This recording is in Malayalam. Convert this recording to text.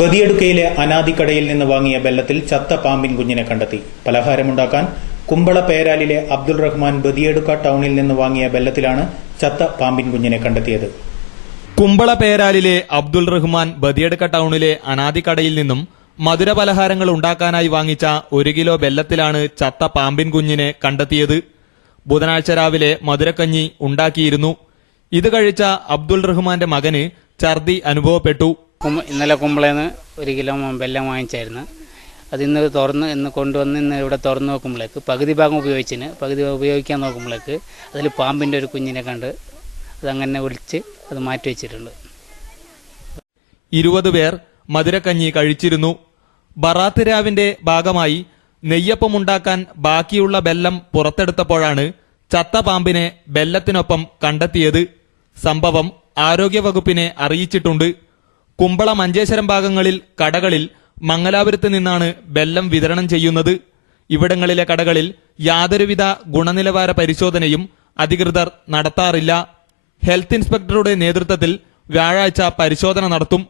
ബദിയടുക്കയിലെ അനാദിക്കടയിൽ നിന്ന് വാങ്ങിയ ബെല്ലത്തിൽ ചത്ത പാമ്പിൻ കുഞ്ഞിനെ കണ്ടെത്തി. പലഹാരമുണ്ടാക്കാൻ കുമ്പള പേരാലിലെ അബ്ദുൾ റഹ്മാൻ ബദിയടുക്ക ടൗണിൽ നിന്ന് വാങ്ങിയ ബെല്ലത്തിലാണ് ചത്ത പാമ്പിൻ കുഞ്ഞിനെ കണ്ടെത്തിയത്. കുമ്പള പേരാലിലെ അബ്ദുൾ റഹ്മാൻ ബദിയടുക്ക ടൗണിലെ അനാദിക്കടയിൽ നിന്നും മധുര പലഹാരങ്ങൾ ഉണ്ടാക്കാനായി വാങ്ങിച്ച 1 കിലോ ബെല്ലത്തിലാണ് ചത്ത പാമ്പിൻ കുഞ്ഞിനെ കണ്ടെത്തിയത്. ബുധനാഴ്ച രാവിലെ മധുരക്കഞ്ഞി ഉണ്ടാക്കിയിരുന്നു. ഇത് കഴിച്ച അബ്ദുൾ റഹ്മാന്റെ മകന് ഛർദി അനുഭവപ്പെട്ടു. ഇന്നലെ കുമ്പളേന്ന് 1 കിലോ ബെല്ലം വാങ്ങിച്ചായിരുന്നു. അത് ഇന്ന് കൊണ്ടുവന്ന് ഇവിടെ തുറന്നു നോക്കുമ്പോഴേക്ക് പകുതി ഭാഗം പകുതി ഉപയോഗിക്കാൻ നോക്കുമ്പോഴേക്ക് അതിൽ പാമ്പിൻ്റെ ഒരു കുഞ്ഞിനെ കണ്ട് അതങ്ങനെ ഒളിച്ച് അത് മാറ്റി വെച്ചിട്ടുണ്ട്. 20 പേർ മധുരക്കഞ്ഞി കഴിച്ചിരുന്നു. ബറാത്ത് രാവിന്റെ ഭാഗമായി നെയ്യപ്പമുണ്ടാക്കാൻ ബാക്കിയുള്ള ബെല്ലം പുറത്തെടുത്തപ്പോഴാണ് ചത്ത പാമ്പിനെ ബെല്ലത്തിനൊപ്പം കണ്ടെത്തിയത്. സംഭവം ആരോഗ്യവകുപ്പിനെ അറിയിച്ചിട്ടുണ്ട്. കുമ്പള മഞ്ചേശ്വരം ഭാഗങ്ങളിൽ കടകളിൽ മംഗലാപുരത്ത് നിന്നാണ് ബെല്ലം വിതരണം ചെയ്യുന്നത്. ഇവിടങ്ങളിലെ കടകളിൽ യാതൊരുവിധ ഗുണനിലവാര പരിശോധനയും അധികൃതർ നടത്താറില്ല. ഹെൽത്ത് ഇൻസ്പെക്ടറുടെ നേതൃത്വത്തിൽ വ്യാഴാഴ്ച പരിശോധന നടത്തും.